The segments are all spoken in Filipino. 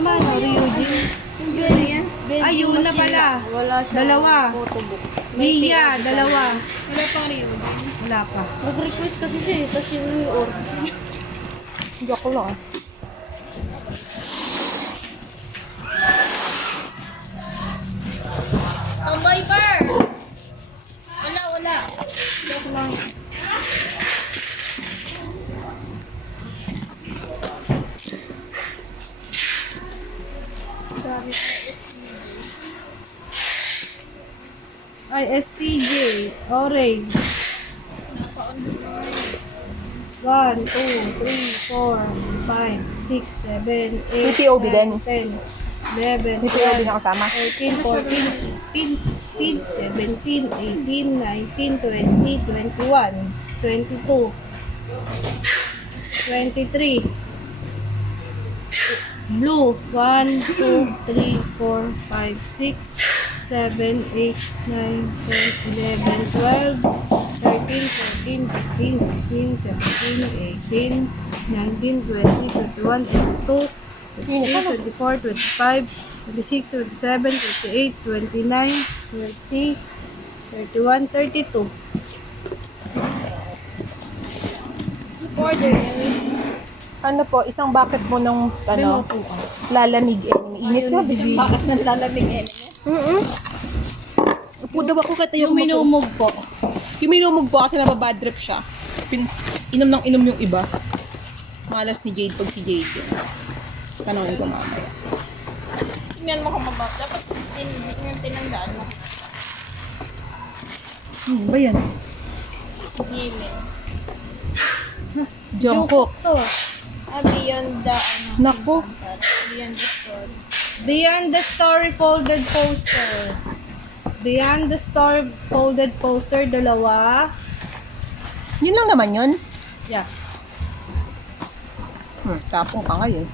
Tama na, Ryujin. Yun na yan. Ay, yun na pala. Wala siya. Dalawa. Photobook. Ria, dalawa. Wala pang Ryujin. Wala pa. Nag-request kasi siya eh. Tapos yung order. Hindi ako lang. Tambay bar! Wala. Joke lang. Sabi ko, Ay, STJ. Orange. 1, 2, 3, 4, 5, 6, 7, 8, PTOB din. 10, 11, PTOB 12, na kasama. 13, 14, 15, 16, 17, 18, 19, 20, 21, 22, 23. Blue. 1, 2, 3, 4, 5, 6, 7, 8, 9, 10, 11, 12, 13, 14, 15, 16, 17, 18, 19, 20, 21, 22, 23, 24, 25, 26, 27, 28, 29, 30, 31, 32. order guys. Ano po, isang bucket mo ng ano, lalamig. Init na, baby. Bakit nang lalamig enemy? Upo daw ako kata Yung minumog po. Yung minumog po kasi nababad trip siya. Inom ng inom yung iba. Malas ni Jade pag si Jade yun. Tanongin ko mamaya. Tingnan mo kung mabab. Dapat tinandaan mo. Ba yan? Jimin. Jungkook. To. Beyond the ano. Naku. Beyond the story. Beyond the Story folded poster. Beyond the Story folded poster, dalawa. Yun lang naman yun. Yeah. Tapong ka ngayon.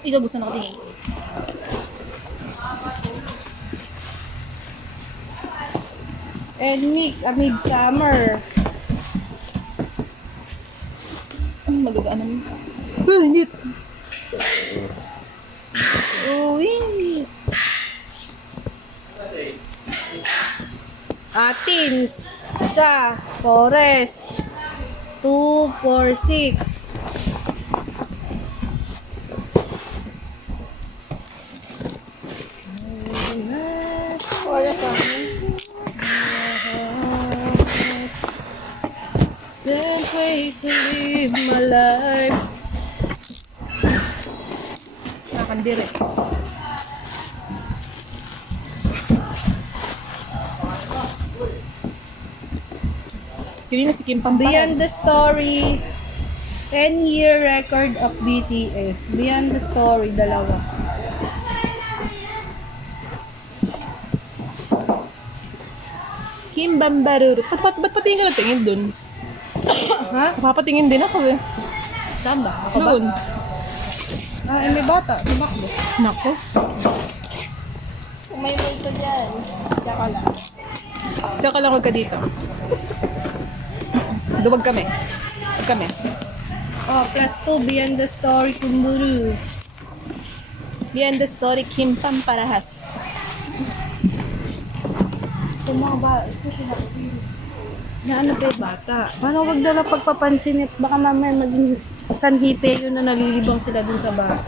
Ikaw gusto na katingin. And mix a midsummer. Magagaan naman. Hingit. Uy. Atins. Isa. Forest. 2, 4, 6. Wala sa amin. Can't wait to live my life. Nakakandiri. Yun na si Kim Pampahan. Beyond the Story. 10-year record of BTS. Beyond the Story, dalawa. Kim Bambarurut. Ba't patingin ka na tingin dun? Ha? Papatingin din ako eh. Saan ba? Ako ba? Doon. Ah, may bata. Tumakbo. Nako. Kung may multo dyan. Tsaka lang. Tsaka lang huwag ka dito. Duwag kami. Huwag kami. Oh, +2. Beyond the Story, Kumburu. Beyond the story, Kim Pamparahas. Ito mga ba, ito sila. Na ano ba yung bata? Parang wag na lang pagpapansin at baka mamaya maging sanhipe yun na nalilibang sila dun sa bata.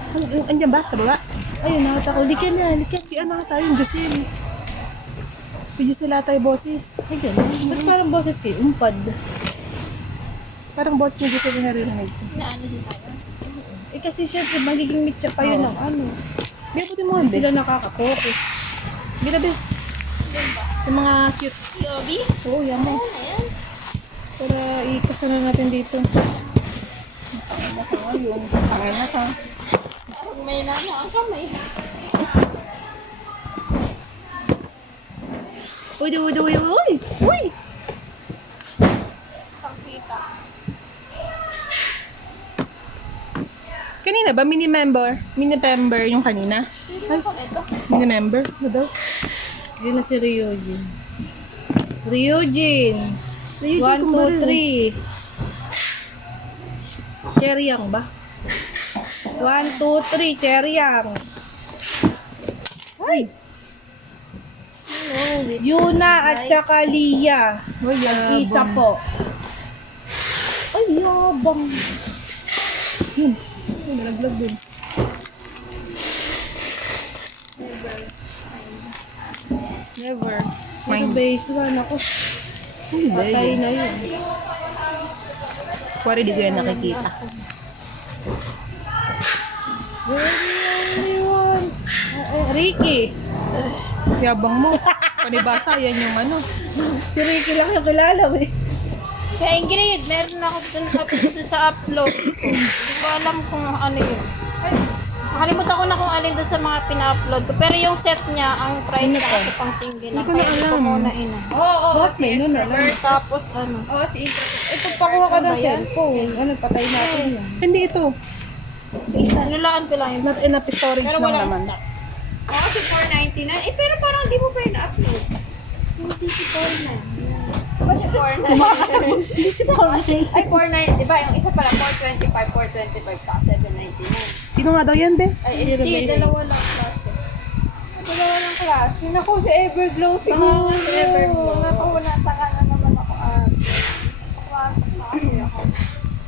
Andiyan ba? Tababa? Ayun, nakita ko. Likan na, likan. Si ano tayo, yung Jocelyn. Si Jocelyn tayo boses. Ay, gano'n. Ba't parang boses kayo? Umpad. Parang boses ni Jocelyn na rin. Na ano siya tayo? Eh kasi syempre, magiging mitya pa yun ng ano. Hindi po mo Hindi sila nakaka-focus. Ginabi. Yung mga cute. Yobi? Oo, yan mo. Ano na yan? Para ikasa na natin dito. Ayun. Kaya na ka. Parang may nana ang kamay. Uy, uy, uy, uy! Uy! Pangkita. Kanina ba? Mini-member? Mini-member yung kanina? Ano pa ito? Mini-member? Ano daw? Yun na si Ryujin. Ryujin! 1, 2, 3. Cheryang ba? 1, 2, 3. Cheryang. Ay! Yuna at saka Lia. Isa po. Ay, yabang. Yun. Ay, nalaglag dun. Never. Mine. Sino base 1 ako? Patay na yun. Kuwari di ko yan nakikita. Very only one. Ricky. Yabang mo. Panibasa, yan yung ano. Si Ricky lang yung kilala eh. Kaya Ingrid, meron ako dun sa upload ko. Hindi ko alam kung ano yun. Ay, nakalimutan ko na kung alin doon sa mga pina-upload ko. Pero yung set niya, ang price niya kasi pang single lang. ko na Kaya hindi ko alam. muna ina. Bakit may nun alam? Tapos ano. Ito pakuha ka ng cellphone. Ano, patay natin yan. Hindi ito. Nulaan ko lang yun. Not enough storage Pero lang walang naman. stock. Kasi 499. Eh, pero parang di mo pa yun na-upload. Hindi si 499. Kasi 499. Hindi si Paul. Ay, 499. Diba, yung isa pala, 425, 425 ka, 799. Sino nga daw yan, be? Ay, hindi, dalawa lang klase. Dalawa lang klase. Naku, si Everglow siguro. Si Everglow. Naku, nataka na naman ako ate.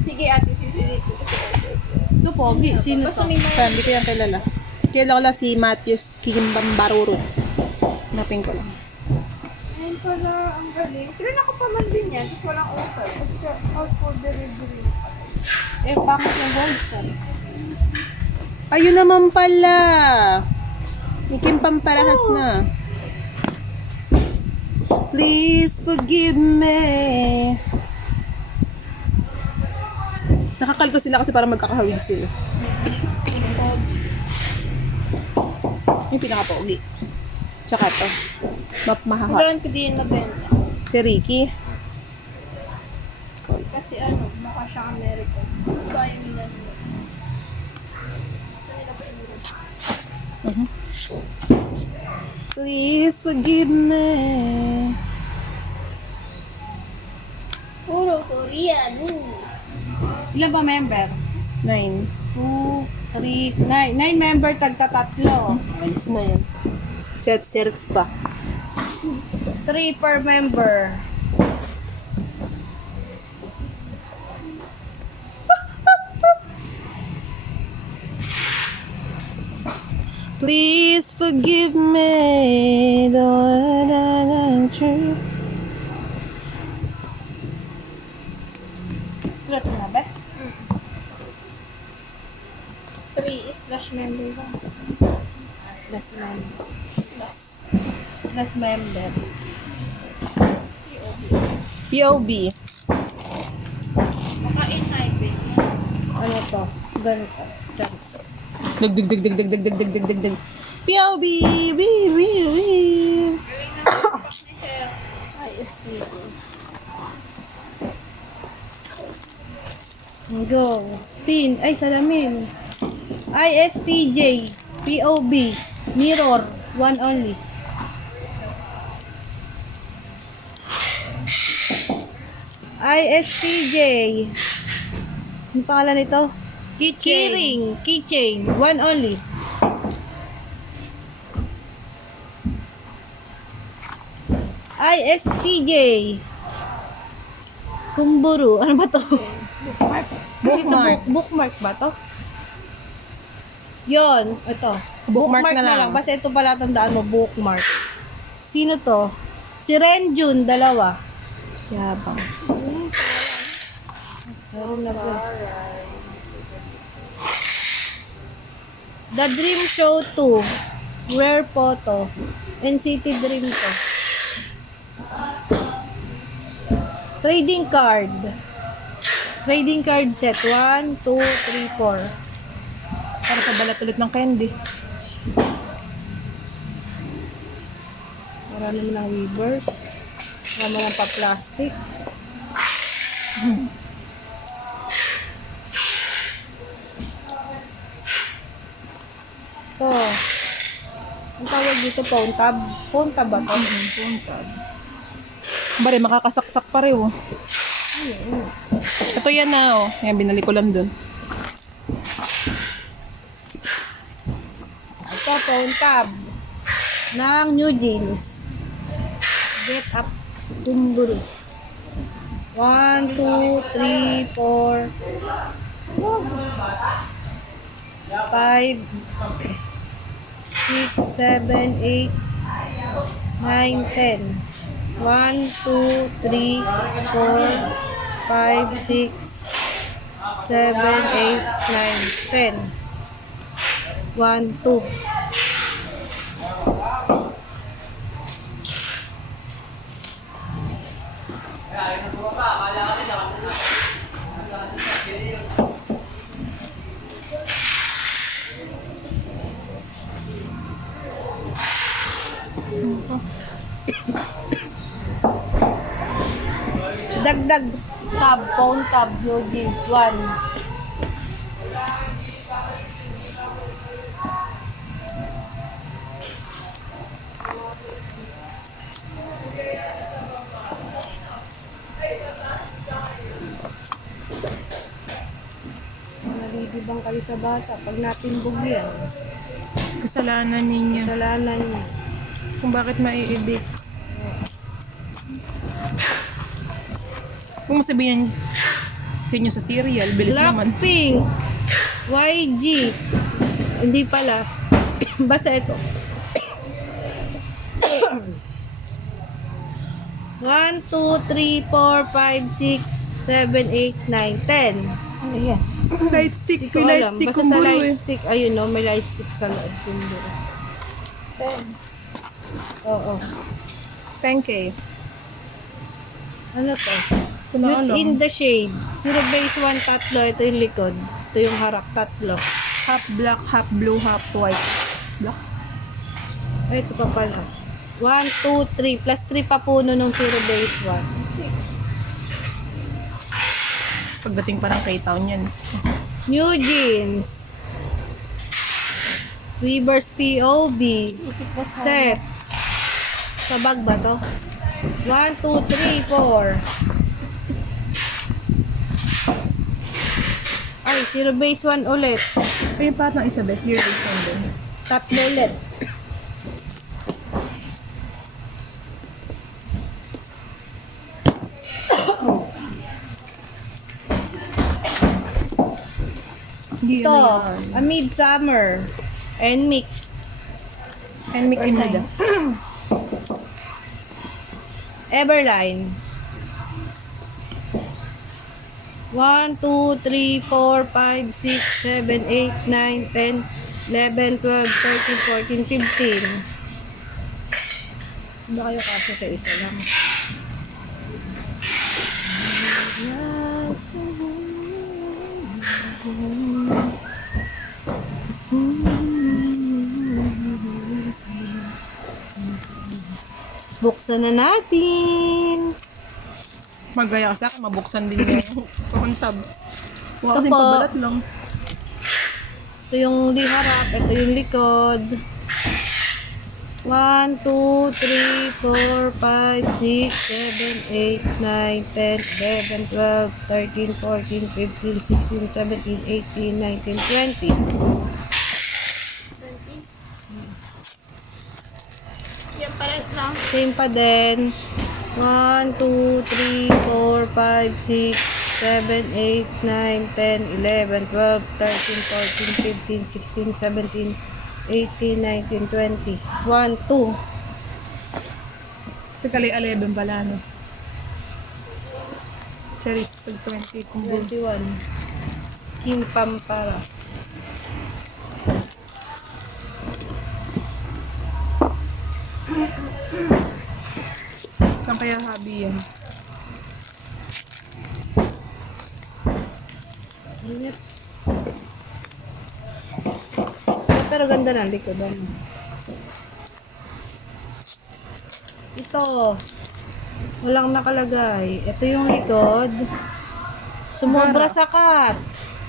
Sige ate, sisirito ko si Everglow. Ito, Pogi. Sino Basta to? may Kaya hindi ko yan kilala. Kilala ko lang si Matthews Kimbambaruro. Napin ko lang. ayun pala, ang galing. Pero nakapaman din yan, tapos walang offer. Kasi out for delivery. Eh, pangit yung gold star. Ayun naman pala. Ikim pamparahas na. Please forgive me. Nakakalto sila kasi para magkakahawig sila. Yung pinaka-pogi. Tsaka to. Mahahat. Hanggang ko din nabenta. Si Ricky. Kasi ano, mukha siyang American. Bayo nila nila. Please forgive me. Puro Korean. Ilan ba member? 9. 2, 3, 9. 9 member, tagta-tatlo. Alis na yan. Sets pa. 3 per member. Please forgive me, though I'm true. Sulat mo na ba? 3/member lang. Slash member. Slash member. POB. Baka inside din. Ano to? Ganito. Chance. Dag dag dag dag dag dag dag dag dag dag dag. POB. ISTJ. Go. Pin. Ay, salamin. ISTJ. POB. Mirror. One only. ISTJ. Ano pangalan nito? Keyring. Keychain. One only. ISTJ. Kumburu. Ano ba to? Bookmark. Bookmark ba to? Yon, ito. Bookmark na lang. Basta ito pala tandaan mo, bookmark. Sino to? Si Renjun, dalawa. Yabang. Meron na po. The Dream Show 2. Rare photo. NCT Dream to. Trading card. Trading card set. 1, 2, 3, 4. Para sa balat ulit ng candy. Marami naman ng weavers. Marami ng pa-plastic. Ito. Ang tawag dito, phone tab. Phone tab ba ito? Phone tab. Bare, makakasaksak pa rin, oh. Ito yan na, oh. Yan, binalik ko lang dun. Ito, phone tab ng New Jeans. Get up kumburo. 1, 2, 3, 4, 5, 6, 7, 8, 9, 10. 1, 2, 3, 4, 5, 6, 7, 8, 9, 10. 1, 2. Dagdag tab, phone tab, New Jeans, 1. Nalilibang kayo sa bata pag natimbog yan. Kasalanan ninyo. Kasalanan niya. Kung bakit maiibig. Kung masabihin nyo sa cereal, bilis naman. Blackpink, YG, hindi pala. Basta ito. 1, 2, 3, 4, 5, 6, 7, 8, 9, 10. Ano yan? Light stick. Hindi ko alam. Basta sa light stick, ayun no, may light stick sa loob. Kumburo. 10. Oo. 10K. Ano to? Wala Youth alam. in the shade. Zero base 1, tatlo. Ito yung likod. Ito yung harap, tatlo. Half black, half blue, half white. Black? Ay, ito pa pala. 1, 2, 3. Plus 3 pa puno nung zero base 1. Pagdating parang K-Town yan. New Jeans. Weavers POV. Set. Sa bag ba to? 1, 2, 3, 4. Ay, zero base 1 ulit. Ay, pa ng isa best year base one din. Tatlo ulit. Hindi Ito, ano yan. a midsummer. And mix. And make in the Everline. 1, 2, 3, 4, 5, 6, 7, 8, 9, 10, 11, 12, 13, 14, 15. Ba kayo kasi sa isa lang? Buksan na natin. Magaya ka sa akin, mabuksan din niya yung tab. Huwag Ito din po. pabalat lang. Ito yung harap, ito yung likod. 1, 2, 3, 4, 5, 6, 7, 8, 9, 10, 11, 12, 13, 14, 15, 16, 17, 18, 19, 20. Yan, pares lang. Same pa din. 1, 2, 3, 4, 5, 6, 7, 8, 9, 10, 11, 12, 13, 14, 15, 16, 17, 18, 19, 20. 1, 2. Teka, 11 pala, no? Cherries, tag 20 kung bull. 21. Kim Pampara. Saan kaya hobby yan? Ingat. Pero ganda na likodan. Ito. Walang nakalagay. Ito yung likod. Sumobra sa cut.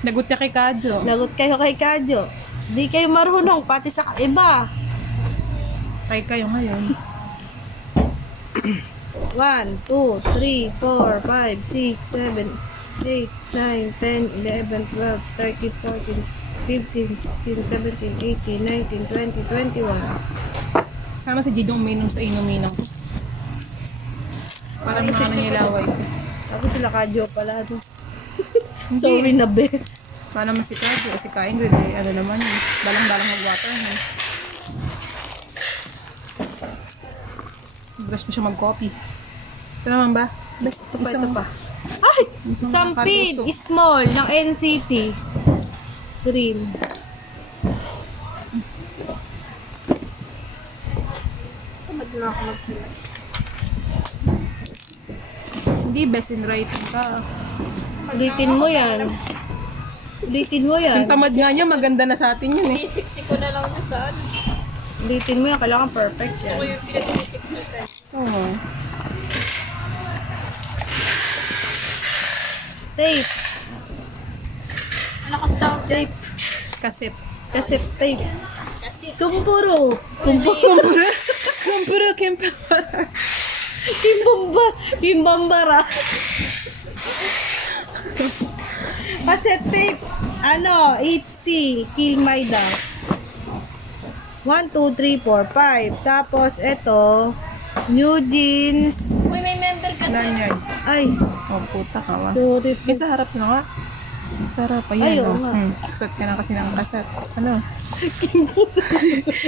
Lagot niya kay Kadyo. Lagot kayo kay Kadyo. Di kayo marunong, pati sa iba. Kay kayo ngayon. 1, 2, 3, 4, 5, 6, 7, 8, 9, 10, 11, 12, 13, 14, 15, 16, 17, 18, 19, 20, 21. Sana si Jade yung uminom sa inuminom. Para maano niya laway. Tapos sila kadyo pala. No? Sorry na, be. Para masikad. Si Ka-Ingrid, eh, ano naman yun. Dalang-dalang mag-water. Eh. Brush pa siya mag-coffee. Ito naman ba? Ito pa, ito pa. Ay! Isang pin, small, ng NCT. Green. Tamad na ako magsulat. Hindi, best in writing ka. Ulitin mo yan. Ulitin mo yan. Yung tamad nga niya, maganda na sa atin yun eh. Isiksi ko na lang na saan. Ulitin mo yan. Kailangan perfect yan. Ako yung pinag-isiksikan. Oo. Tape. Ano kasi tawag dyan? Tape. Kaset. Cassette tape. Kasi Kumpuro. Kumpura. Kumpura. Kimbambara. Cassette tape. Ano? 8C. Kill My Dog. 1, 2, 3, 4, 5. Tapos, ito. New Jeans. uy, may member kasi. Lanyard. Ay. Oh, puta ka wa. Sorry po. Isa harap na nga. Sarap pa Ay, yan. oo Oh. nga. Kasat ka na kasi ng kasat. Ano?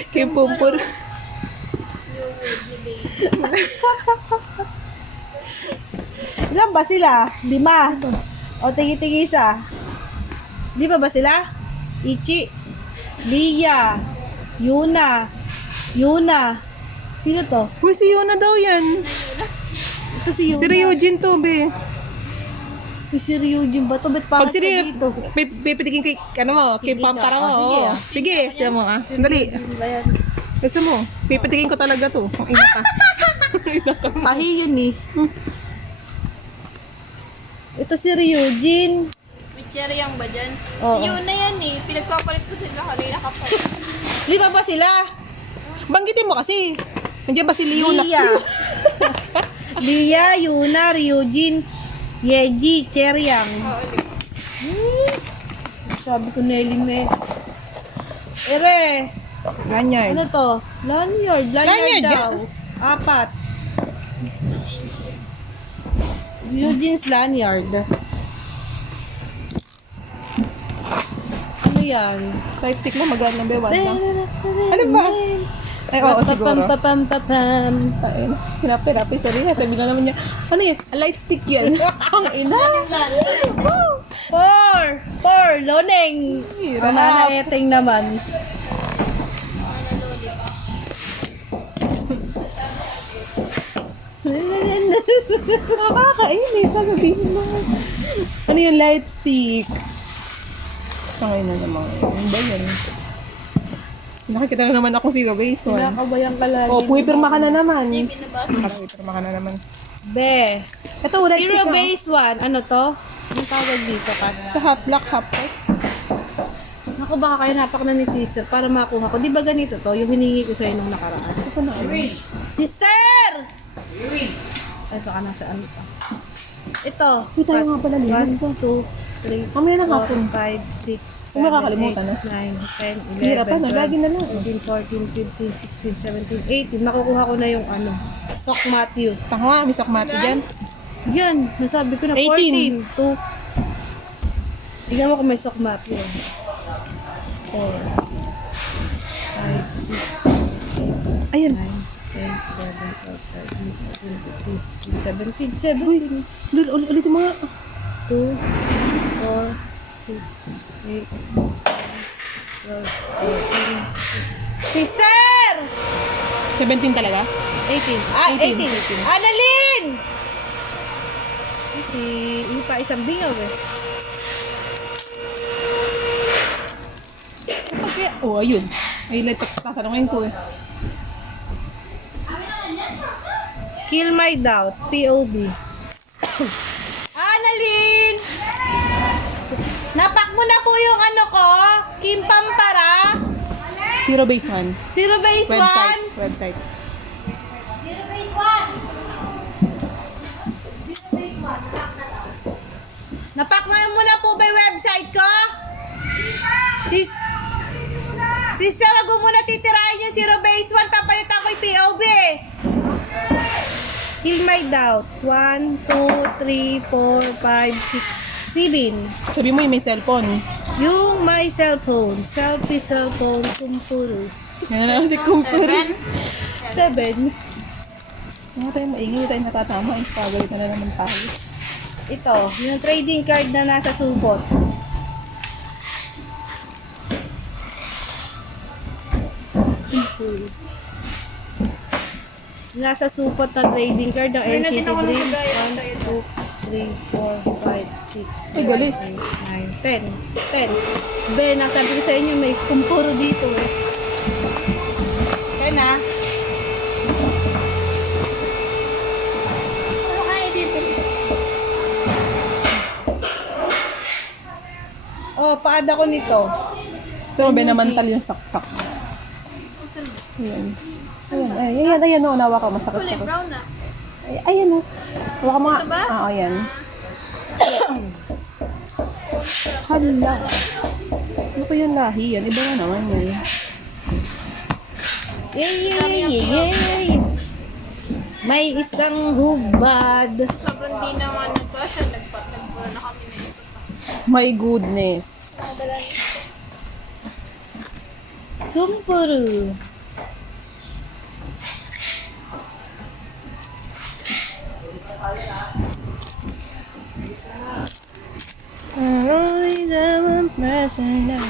Kimpupur. Ilan ba sila? 5. O, tigi-tigisa. 5 ba sila? Ichi. Lia. Yuna. Sino to? Uy, si Yuna daw yan. Ito si Yuna. Si Ryujin to, be. Uy, si Ryujin ba to? Ba't Pag pangit si ka dito? pipitikin kay, ano mo, kay Sige pampara ka. mo. Sige, oo. ah. Sige, tiyan mo ah. Dali. Ano ba yan? Gusto mo, pipitikin ko talaga to. Ang ina ka. Pahi yun eh. Ito si Ryujin. May cherry ang ba dyan? Oo. Yun na yan eh. Pinagpapalit ko sila kanina kapag. 5 ba sila? Banggitin mo kasi. Nandiyan ba si Leona? Lia. Lia, Yuna, Ryujin, Yeji, Cheryang. Sabi ko Nelly me. Ere, Lanyard. ano to? Lanyard Lanyard daw. 4. Eugene's lanyard. Ano yan? Side stick mo, maganda number 1 lang. Ano ba? Ay, oo, siguro. Pam. Ayun. Hirapi-hirapi. Sorry, sabi na naman niya. Ano yun? A light stick yan. Ang ina. 4. Loneng. Hirap. Ang eteng naman. Nakakainis. Sasabihin mo. Ano yung light stick? Sa ngayon na naman. Ano ba yan? Nakikita na naman ako zero base 1. Kinakabayan ka lagi. Oh, puwipirma ka na naman. Binabasa. Parang puwipirma ka na naman. Be. Ito, light stick Zero na. base 1. Ano to? Anong tawag dito, Kat? Sa half black, half white. Naku, baka kaya napak na ni sister para makuha ko. Di ba ganito to? Yung hiningi ko sa'yo nung nakaraan. Ito na. Sister! Ay, baka nasa ano pa. Ito. Uy, tayo nga pala, linis 1, 2, 3, Mamaya na hapon. 4, 5, 6, Kung makakalimutan, 7, 8, 9, 10, 11, Hirapan na, lagi na lang. 13, 14, 15, 16, 17, 18. Makukuha ko na yung ano. Sock Matthew. Tanga, may sakmati dyan. Yan, nasabi ko na 18. 14. 2. Tingnan mo kung may sock Matthew. 4, 5, 6, 7, 8, Ayun. 9, 10, 11, 12, 13, 14, 15, 16, 17, 18. Ulit mo nga. 2, 4, 6, 8, 12, 14, 16. Sister! 17 talaga? 18. Ah, 18. 18. Annalyn! Si, yung pa isang bingaw eh. Okay. Oh, ayun. Ay, tatanungin ko eh. Kill My Doubt, POB. Annalyn! Napak mo na po yung ano ko, Kim Pampara. Zero base 1. Zero base 1. Website. Zero base 1. Sister, wag mo muna titirahin yung 0 base 1. Papalitan ko yung POV. Kill my doubt. 1, 2, 3, 4, 5, 6, 7. Sabi mo yung may cellphone. Yung my cellphone. Selfie cellphone. Kumpuro. Yan na lang si Kumpir. 7. Mga tayo maingay, tayo natatama. Pagalit na naman tayo. Ito, yung trading card na nasa supot. Nasa supot na trading card ng NCT Green. 1, 2, 3, 4, 5, 6, Ay, galis. 7, 8, 9, 10. 10. Ben, nasabi ko sa inyo, may kumpuro dito eh. 10 ah. Ano kaya ibibili? Oh, paad ako nito. So, benamantal yung saksak. Ayan. Ayan, o, nawa ka, masakit Kulay sakit. brown na. Ayan, o. Nawa ka mga, Ito ba? ayan. Hala. Ano ko yung lahi yan? Iba na naman yan. Yay! May isang hubad. Sobrang di naman nagkasya. Nagpura na kami na ito. My goodness. Kumpuro. Only the one person that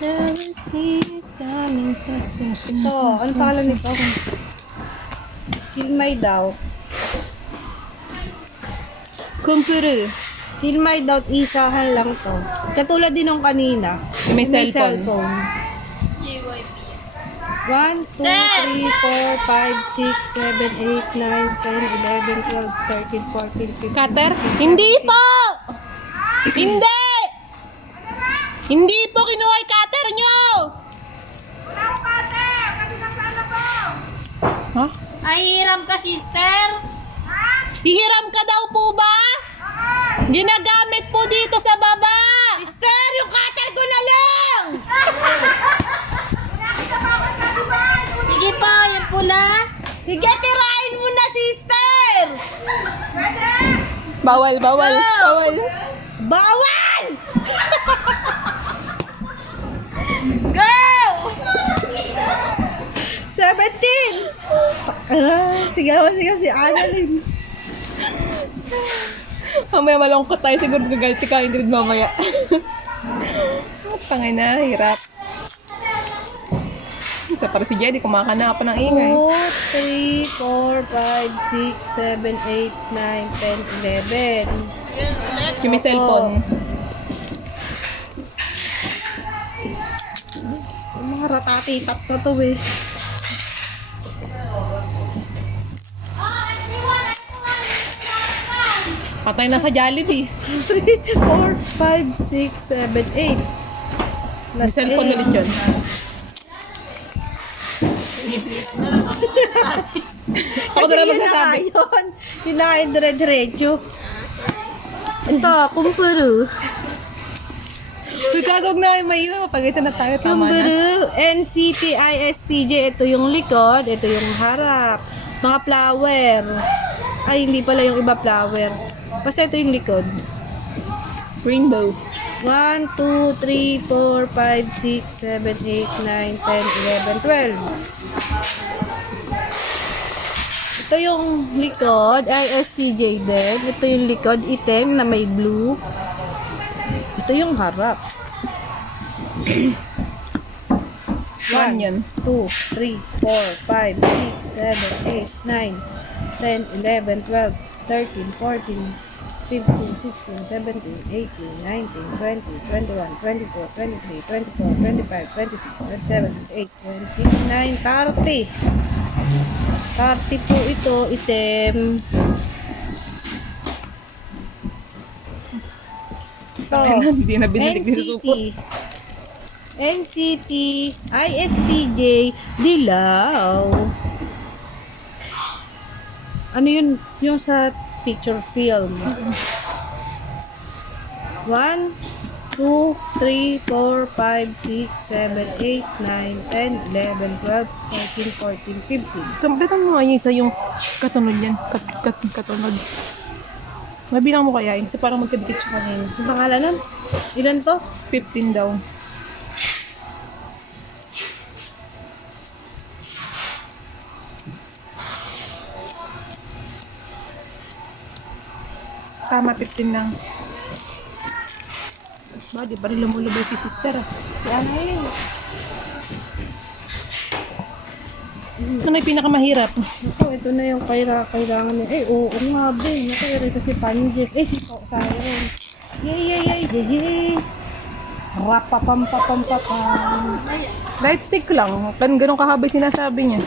never see it coming so soon. Ito, ano pangalan nito? Kill my doubt. Kumpuro. Kill my doubt, isahan lang to. Katulad din nung kanina. May cellphone. JYP. 1, 2, 3, 4, 5, 6, 7, 8, 9, 10, 11, 12, 13, 14, 15. Cutter? Hindi po! Hindi! Hindi po kinuha yung cutter nyo! Wala akong cutter! Kasi nasala po! Ha? Ay, hiram ka, sister. Hihiram ka daw po ba? Ginagamit po dito sa baba! Sister, yung cutter ko na lang! Sige pa, yung pula. Sige, tirahin mo na, sister! Bawal, bawal, bawal. Bawal! Go! 17! Sigaw si Annalyn. Mamaya malungkot tayo. Siguro gagalit si Kindred mamaya. Tangay na, hirap. Isa para si Jedy, kumakana pa ng ingay. 2, 3, 4, 5, 6, 7, 8, 9, 10, 11. Yun ulit. Yung may cellphone. Yung mga ratati-tap na to eh. Patay na sa Jollibee. 3, 4, 5, 6, 7, 8. May cellphone ulit yun. Ako na lang magsasabi. Yun. Yun na kayo dire-diretso. Ito, kumpuro. Uy, kagawag na may mahirap. Pag-ito na tayo, tama na. Kumburu, NCT, ISTJ, ito yung likod, ito yung harap. Mga flower. Ay, hindi pala yung iba flower. Basta ito yung likod. Rainbow. 1, 2, 3, 4, 5, 6, 7, 8, 9, 10, 11, 12. Ito yung likod, ISTJ din. Ito yung likod, itim na may blue. Ito yung harap. 1 yan. 2, 3, 4, 5, 6, 7, 8, 9, 10, 11, 12, 13, 14, 15, 16, 17, 18, 19, 20, 21, 24, 23, 24, 25, 26, 27, 28, 29, 30. 30 po ito, itim. Ito, Hindi na binalik ni Supot. NCT, ISTJ, Dilaw. Ano yun? Yung sa picture film. 1, 2, 3, 4, 5, 6, 7, 8, 9, 10, 11, 12, 13, 14, 15. Tampitan mo nga yung isa yung katunod yan. Katunod. Mabilang mo kaya yun kasi parang magkadikit siya kanina. Ang pangalan nun? Ilan to? 15 daw. Tama, 15 lang. Ba, di pa rin lumulubay si sister ah. Si Ana yun. Ito na yung pinakamahirap. Ako, ito na yung kailangan niya. Oo nga, be. Nakayari kasi panjes. Si Siren. Yay. Rapapampapam. Light stick lang. Ganun kahaba yung sinasabi niya.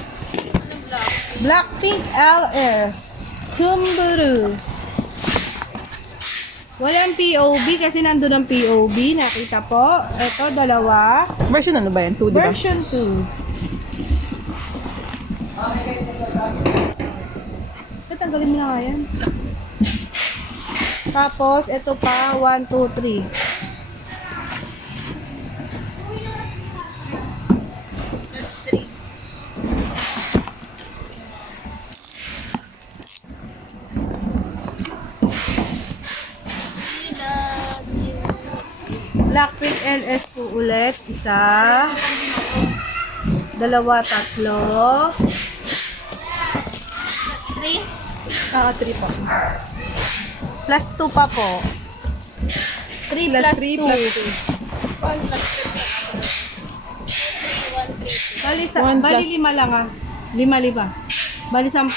Blackpink LS. Kumburu. Walang POV kasi nandun ang POV. Nakita po. Ito, dalawa. Version ano ba yan? 2, di ba? Version 2. Tanggalin mo na nga yan. Tapos, ito pa, 1, 2, 3. Blackpink LS po ulit. Isa. Dalawa, tatlo. 3. 3 pa. Plus 2 pa po. 3 plus 3 2. plus 1 plus 3. 3, 1, 3, 2. Bali, One bali plus- 5 lang ah. 5. Bali 10.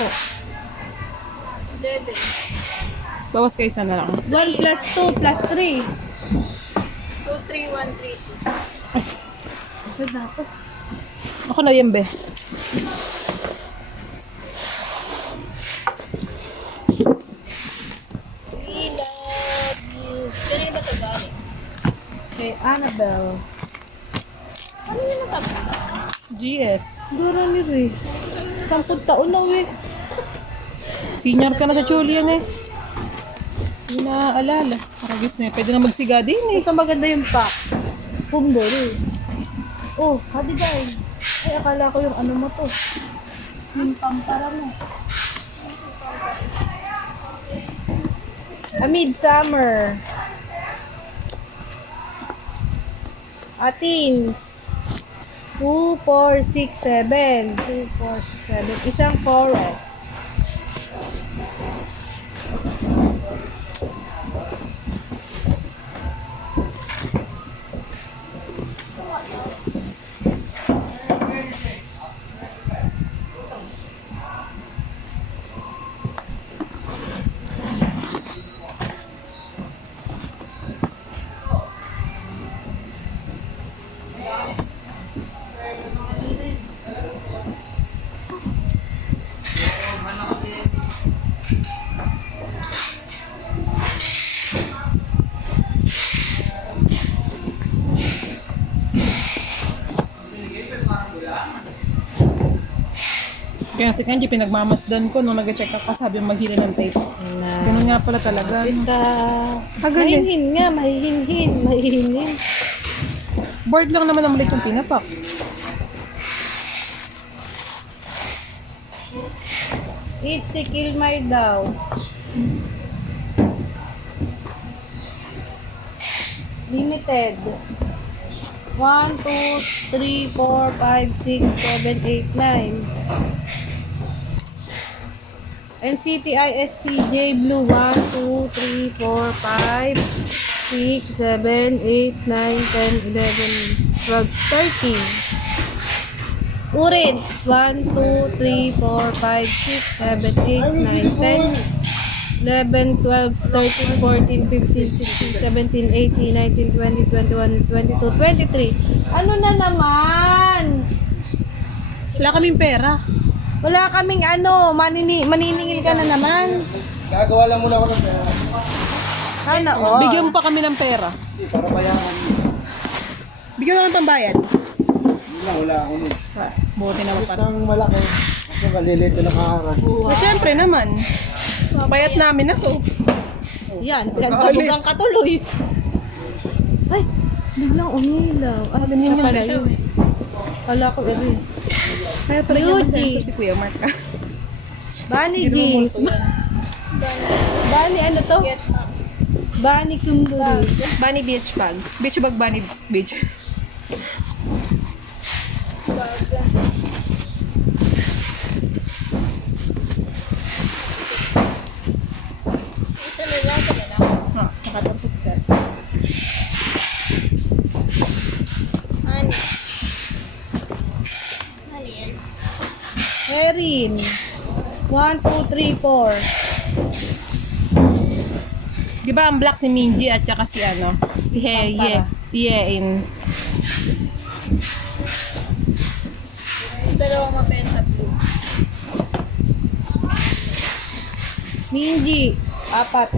11. Bawas ka isa na lang. 1 plus 2 plus 3. 2, 3, 1, 3, 2. Saan na ako? Ako na yan, be. We love you. Pero ba ito galing? Kay Annabelle. Ano yung natapos? GS. Dura ni Ray. 10 taon lang eh. Senior ka na sa Julian eh. Hindi na alala. Karagis na eh. Pwede na magsiga din eh. Ito maganda yung pack. Kumburu. Oh, hadi guys. Ay, akala ko yung ano mo to. Yung pampara mo. A midsummer. Atins. 2, 4, 6, 7. 2, 4, 6, 7. Isang forest. Kaya si Kenji pinagmamasdan ko nung nag-check up ka, sabi maghila ng tape. Ganun nga pala talaga. Kagaling. Mahihinhin nga, mahihinhin. Board lang naman ang ulit yung pinapak. It's si Kilmar daw. Limited. 1, 2, 3, 4, 5, 6, 7, 8, 9. NCTISTJ Blue 1, 2, 3, 4, 5, 6, 7, 8, 9, 10, 11, 12, 13. Urits 1, 2, 3, 4, 5, 6, 7, 8, 9, 10, 11, 12, 13, 14, 15, 16, 17, 18, 19, 20, 21, 22, 23. Ano na naman? Wala kaming pera. Wala kaming ano, maniningil ka na naman. Gagawa lang muna ako ng pera. Sana all. Bigyan mo pa kami ng pera. Para bayaran. Bigyan mo ng pambayad. Hindi lang, wala ako nun. Buti naman Tapos pa. ng malaki. Kasi maliliit na nakaharap. Syempre naman. Bayat namin na to. Yan, pinagkabugang katuloy. Ay, Biglang umilaw. Ah, Ganyan yung pala dayo. yun. Kala ko ito. Kaya pala niya Beauty. masensor si Kuya Mark. Bunny jeans. Bunny ano to? Bunny kumburu. Bunny beach bag. Beach bag, bunny beach. Isa na lang, ito na lang. Ha, nakatapos ka. Ano? Ano yan? Erin. 1, 2, 3, 4. Di ba ang black si Minji at saka si ano? Si Heye. Si Yein. Yung dalawang mabenta blue. Minji. 4.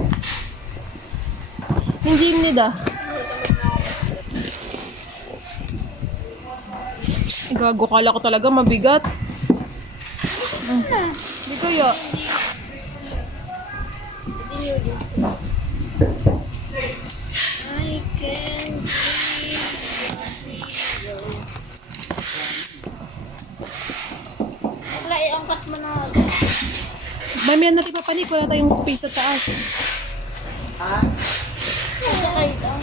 Minji nida. Gago, kala ko talaga mabigat. Hindi kaya. Hindi nyo jeans. I can be your hero. Wala, iangkas mo na. Mamihan natin papanik. Wala tayong space sa taas. Wala kayo daw.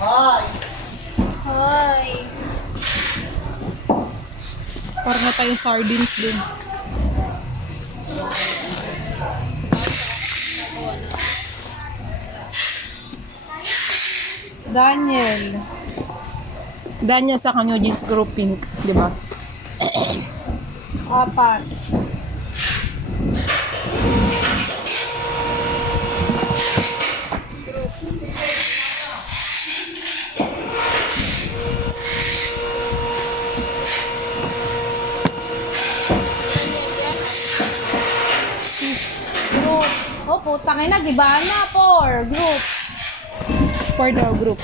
Hi! Hi. Parang na tayong sardines din. Daniel. Danya sa kanyo jeans group pink. Di ba? 4. Group. Oh, putang ina, gibahan na. 4. Group. For the group.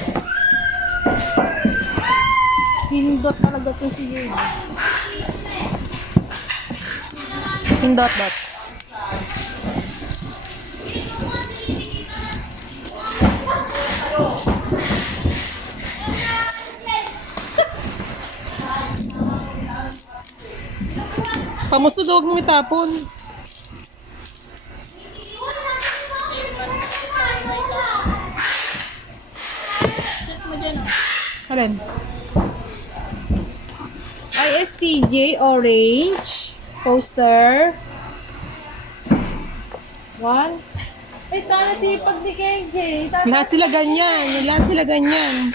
Pindot talaga to si Yun. Pindot dot. Pamusod, huwag mong itapon. Check mo dyan, oh. Alin? ISTJ orange poster 1. Eh, sana sipag ni KJ. Lahat sila ganyan. Lahat sila ganyan.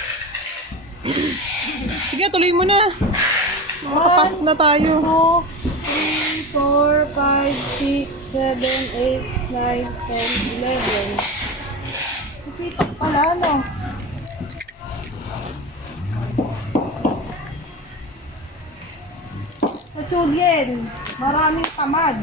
Sige, tuloy mo na. Makapasok na tayo. 2, 3, 4, 5, 6, 7, 8, 9, 10, 11. Sipag pala, no? Sa Chulyen, maraming tamad.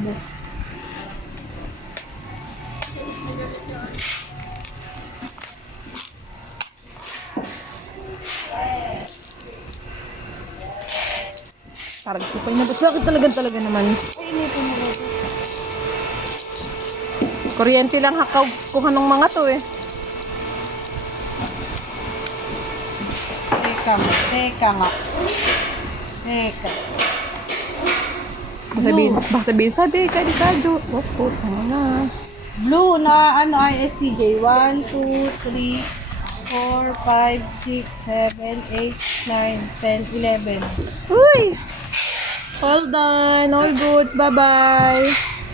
Parang supay na. Bakit talaga naman? Ay, inipin mo na. Kuryente lang hakaw kung anong mga to eh. Teka nga. Teka. Baka sabihin, sabi, kadikado. Oh, puta na. Blue na ano ISTJ. 1, 2, 3, 4, 5, 6, 7, 8, 9, 10, 11. Uy! All done. All goods. Bye-bye.